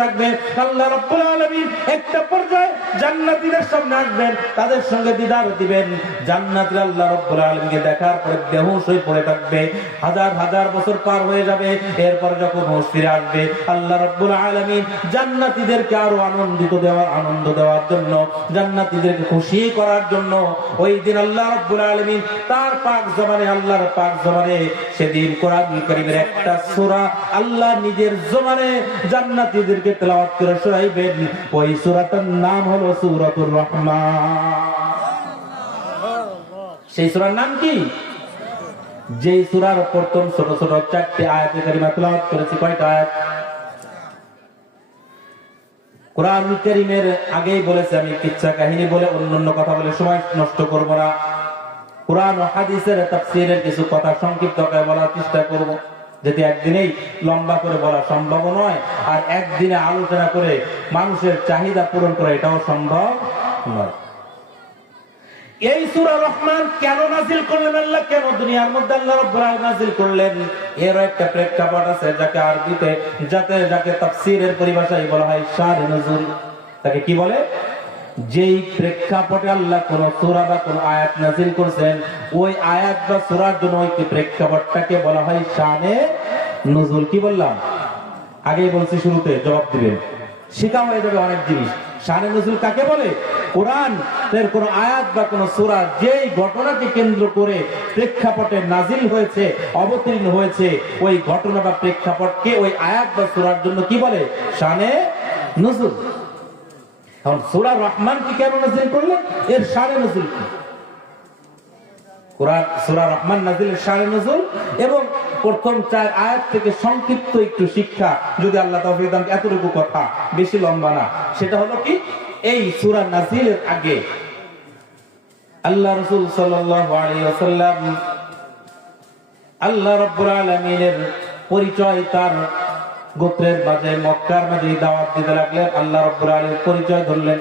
থাকবে। আল্লাহ রাব্বুল আলামিন একটা পর্যায়ে জান্নাতীদের সামনে আসবেন, তাদের সঙ্গে দিদার দিবেন। জান্নাতীরা আল্লাহ রাব্বুল আলামিনকে দেখার পরে বেহুশ হয়ে পড়ে থাকবে। হাজার হাজার বছর পার হয়ে যাবে। এরপর যখন হুঁশ ফিরে আসবে, আল্লাহ রাব্বুল আলামিন জান্নাতীদেরকে আরো আনন্দ দেওয়ার জন্য, জান্নাতীদেরকে খুশি করার জন্য ওই দিন আল্লাহ রাব্বুল আলামিন তার পাক জবানে, আল্লাহর পাক জবানে সেদিন কোরআনুল কারীমের একটা সূরা আল্লাহ নিজের জবানে জান্নাতীদের তেলাওয়াত করে শোনাইবেন। ওই সূরাটার নাম হলো সূরাতুর রহমান। সেই সূরার নাম কি? যেই সূরার প্রথম ছোট ছোট 4টি আয়াতে কারিমা তেলাওয়াত করেছি। কয়টা আয়াত? কোরআনুল কারীমের আগেই বলেছি আমি, কিচ্ছা কাহিনী বলে অন্যান্য কথা বলে সময় নষ্ট করব না। কোরআন ও হাদিসের তাফসীরের কিছু কথা সংক্ষিপ্ত করে বলার চেষ্টা করব, যেটি একদিনেই লম্বা করে বলা সম্ভব নয়, আর একদিনে আলোচনা করে মানুষের চাহিদা পূরণ করা এটাও সম্ভব নয়। এই সূরা রহমান কেন নাযিল করলেন আল্লাহ? কেন দুনিয়ার মধ্যে আল্লাহ রাব্বুল আলামিন নাযিল করলেন? এর একটা প্রেক্ষাপট আছে, যাকে আরবিতে যাকে তাফসীরের পরিভাষায় বলা হয় শান নুজুল। তাকে কি বলে? যেই প্রেক্ষাপটে আল্লাহ কোন সূরা বা কোন আয়াত নাযিল করেছেন, ওই আয়াত বা সূরার জন্য ওই প্রেক্ষাপটটাকে বলা হয় শানে নুজুল। কি বললাম? আগেই বলছি, শুরুতে জবাব দিবেন, শিখা হয়ে যাবে অনেক জিনিস। শানে নুজুল কাকে বলে? কোরআন এর কোন আয়াত বা কোন সূরা যেই ঘটনাকে কেন্দ্র করে প্রেক্ষাপটে নাযিল হয়েছে, অবতীর্ণ হয়েছে, ওই ঘটনা বা প্রেক্ষাপটকে ওই আয়াত বা সূরার জন্য কি বলে? শানে নুজুল। এখন সূরা রহমান কি কেন নাযিল করলেন? এর শানে নুজুল কি? কোরআন সূরা রহমান নাযিলের শানে নুজুল এবং প্রথম 4 আয়াত থেকে সংক্ষিপ্ত একটু শিক্ষা, যদি আল্লাহ তৌফিক দেন, এতটুকু কথা, বেশি লম্বা না। সেটা হলো কি, এই সূরা নাযিলের আগে আল্লাহ রাসূল সাল্লাল্লাহু আলাইহি ওয়াসাল্লাম আল্লাহ রাব্বুল আলামিনের পরিচয় তার গোত্রের মাঝে, মক্কার মাঝে দাওয়াত দিতে লাগলেন। আল্লাহ রাব্বুল আলামিন পরিচয় ধরলেন।